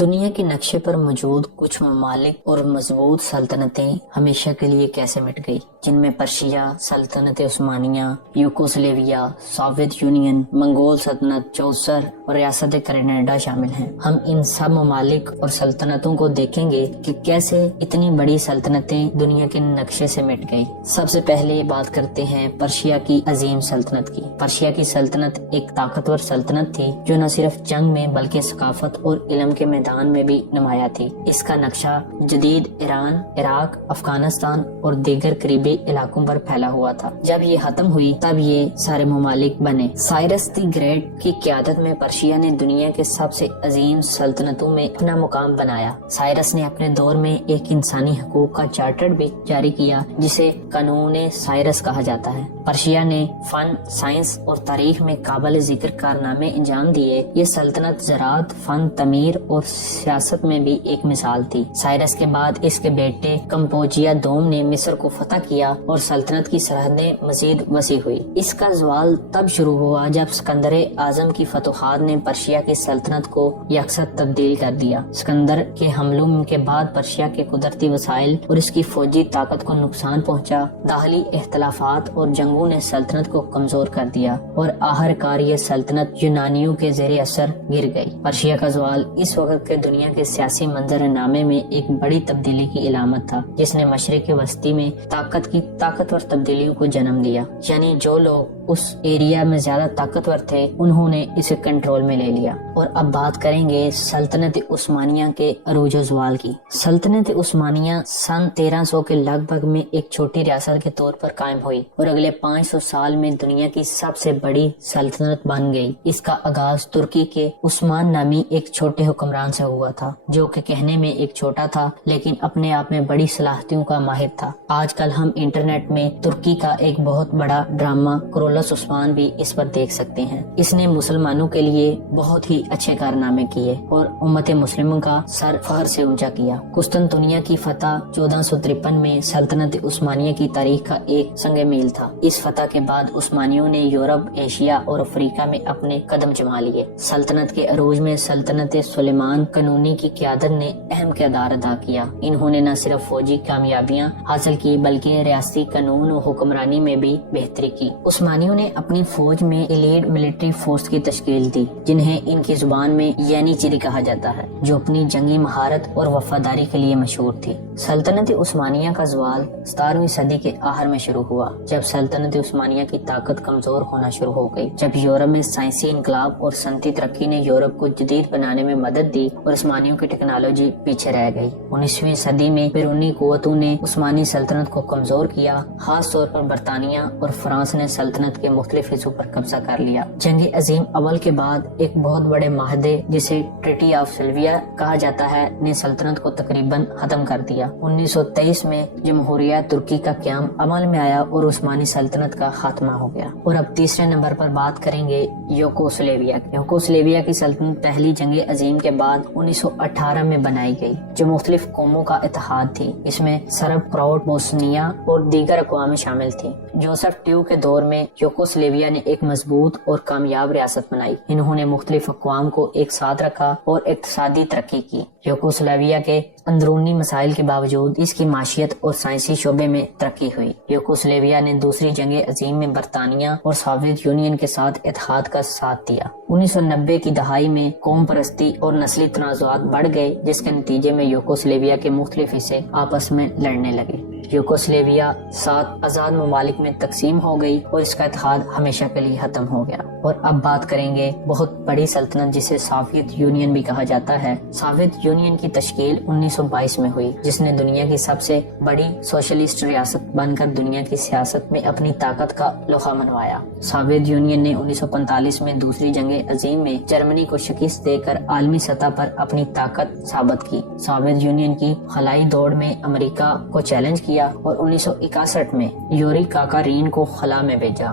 دنیا کے نقشے پر موجود کچھ ممالک اور مضبوط سلطنتیں ہمیشہ کے لیے کیسے مٹ گئی، جن میں پرشیا، سلطنت عثمانیہ، یوگوسلاویا، سوویت یونین، منگول سلطنت، چوسر اور ریاست کینیڈا شامل ہیں۔ ہم ان سب ممالک اور سلطنتوں کو دیکھیں گے کہ کیسے اتنی بڑی سلطنتیں دنیا کے نقشے سے مٹ گئی۔ سب سے پہلے بات کرتے ہیں پرشیا کی عظیم سلطنت کی۔ پرشیا کی سلطنت ایک طاقتور سلطنت تھی جو نہ صرف جنگ میں بلکہ ثقافت اور علم کے میدان میں بھی نمایاں تھی۔ اس کا نقشہ جدید ایران، عراق، افغانستان اور دیگر قریبی علاقوں پر پھیلا ہوا تھا۔ جب یہ ختم ہوئی تب یہ سارے ممالک بنے۔ سائرس دی گریٹ کی قیادت میں پرشیا نے دنیا کے سب سے عظیم سلطنتوں میں اپنا مقام بنایا۔ سائرس نے اپنے دور میں ایک انسانی حقوق کا چارٹر بھی جاری کیا جسے قانون سائرس کہا جاتا ہے۔ پرشیا نے فن، سائنس اور تاریخ میں قابل ذکر کارنامے انجام دیے۔ یہ سلطنت زراعت، فن تعمیر اور سیاست میں بھی ایک مثال تھی۔ سائرس کے بعد اس کے بیٹے کمبوجیا دوم نے مصر کو فتح کیا اور سلطنت کی سرحدیں مزید وسیع ہوئی۔ اس کا زوال تب شروع ہوا جب اسکندر اعظم کی فتوحات نے پرشیا کی سلطنت کو یکساں تبدیل کر دیا۔ اسکندر کے حملوں کے بعد پرشیا کے قدرتی وسائل اور اس کی فوجی طاقت کو نقصان پہنچا۔ داخلی اختلافات اور جنگوں نے سلطنت کو کمزور کر دیا اور آخرکار یہ سلطنت یونانیوں کے زیر اثر گر گئی۔ پرشیا کا زوال اس وقت کے دنیا کے سیاسی منظر نامے میں ایک بڑی تبدیلی کی علامت تھا جس نے مشرق وسطی میں طاقت کی طاقتور تبدیلیوں کو جنم دیا۔ یعنی جو لوگ اس ایریا میں زیادہ طاقتور تھے انہوں نے اسے کنٹرول میں لے لیا۔ اور اب بات کریں گے سلطنت عثمانیہ کے عروج و زوال کی۔ سلطنت عثمانیہ سن 1300 کے لگ بھگ میں ایک چھوٹی ریاست کے طور پر قائم ہوئی اور اگلے 500 سال میں دنیا کی سب سے بڑی سلطنت بن گئی۔ اس کا آغاز ترکی کے عثمان نامی ایک چھوٹے حکمران سے ہوا تھا جو کہ کہنے میں ایک چھوٹا تھا لیکن اپنے آپ میں بڑی صلاحیتوں کا ماہر تھا۔ آج کل ہم انٹرنیٹ میں ترکی کا ایک بہت بڑا ڈرامہ کرولس عثمان بھی اس پر دیکھ سکتے ہیں۔ اس نے مسلمانوں کے لیے بہت ہی اچھے کارنامے کیے اور امت مسلموں کا سر فخر سے اونچا کیا۔ قسطنطنیہ کی فتح 1453 میں سلطنت عثمانیہ کی تاریخ کا ایک سنگ میل تھا۔ اس فتح کے بعد عثمانیوں نے یورپ، ایشیا اور افریقہ میں اپنے قدم جما لیے۔ سلطنت کے عروج میں سلطنت سلیمان قانونی کی قیادت نے اہم کردار ادا کیا۔ انہوں نے نہ صرف فوجی کامیابیاں حاصل کی بلکہ ریاستی قانون و حکمرانی میں بھی بہتری کی۔ عثمانیوں نے اپنی فوج میں ایلیٹ ملٹری فورس کی تشکیل دی جنہیں ان کی زبان میں یانیچری کہا جاتا ہے، جو اپنی جنگی مہارت اور وفاداری کے لیے مشہور تھی۔ سلطنت عثمانیہ کا زوال 17ویں صدی کے آخر میں شروع ہوا جب سلطنت عثمانیہ کی طاقت کمزور ہونا شروع ہو گئی۔ جب یورپ میں سائنسی انقلاب اور صنعتی ترقی نے یورپ کو جدید بنانے میں مدد دی اور عثمانیوں کی ٹیکنالوجی پیچھے رہ گئی۔ 19ویں صدی میں بیرونی قوتوں نے عثمانی سلطنت کو کمزور کیا، خاص طور پر برطانیہ اور فرانس نے سلطنت کے مختلف حصوں پر قبضہ کر لیا۔ جنگ عظیم اول کے بعد ایک بہت بڑے معاہدے جسے ٹریٹی آف سلویا کہا جاتا ہے نے سلطنت کو تقریباً ختم کر دیا۔ 1923 میں جمہوریہ ترکی کا قیام عمل میں آیا اور عثمانی سلطنت کا خاتمہ ہو گیا۔ اور اب تیسرے نمبر پر بات کریں گے یوگوسلاویا۔ یوگوسلاویا کی سلطنت پہلی جنگ عظیم کے بعد 1918 میں بنائی گئی جو مختلف قوموں کا اتحاد تھی۔ اس میں سرب، کراٹ، بوسنیا اور دیگر اقوام شامل تھیں۔ جوزف ٹیو کے دور میں یوگوسلاویا نے ایک مضبوط اور کامیاب ریاست بنائی۔ انہوں نے مختلف اقوام کو ایک ساتھ رکھا اور اقتصادی ترقی کی۔ یوگوسلاویا کے اندرونی مسائل کے باوجود اس کی معیشت اور سائنسی شعبے میں ترقی ہوئی۔ یوگوسلاویا نے دوسری جنگ عظیم میں برطانیہ اور سوویت یونین کے ساتھ اتحاد کا ساتھ دیا۔ 1990 کی دہائی میں قوم پرستی اور نسلی تنازعات بڑھ گئے جس کے نتیجے میں یوگوسلاویا کے مختلف حصے آپس میں لڑنے لگے۔ یوگوسلاویا 7 آزاد ممالک میں تقسیم ہو گئی اور اس کا اتحاد ہمیشہ کے لیے ختم ہو گیا۔ اور اب بات کریں گے بہت بڑی سلطنت جسے سوویت یونین بھی کہا جاتا ہے۔ سوویت یونین کی تشکیل 1922 میں ہوئی جس نے دنیا کی سب سے بڑی سوشلسٹ ریاست بن کر دنیا کی سیاست میں اپنی طاقت کا لوہا منوایا۔ سوویت یونین نے 1945 میں دوسری جنگ عظیم میں جرمنی کو شکست دے کر عالمی سطح پر اپنی طاقت ثابت کی۔ سوویت یونین کی خلائی دوڑ میں امریکہ کو چیلنج کیا اور 1961 میں یوری گاگارین کو خلا میں بھیجا۔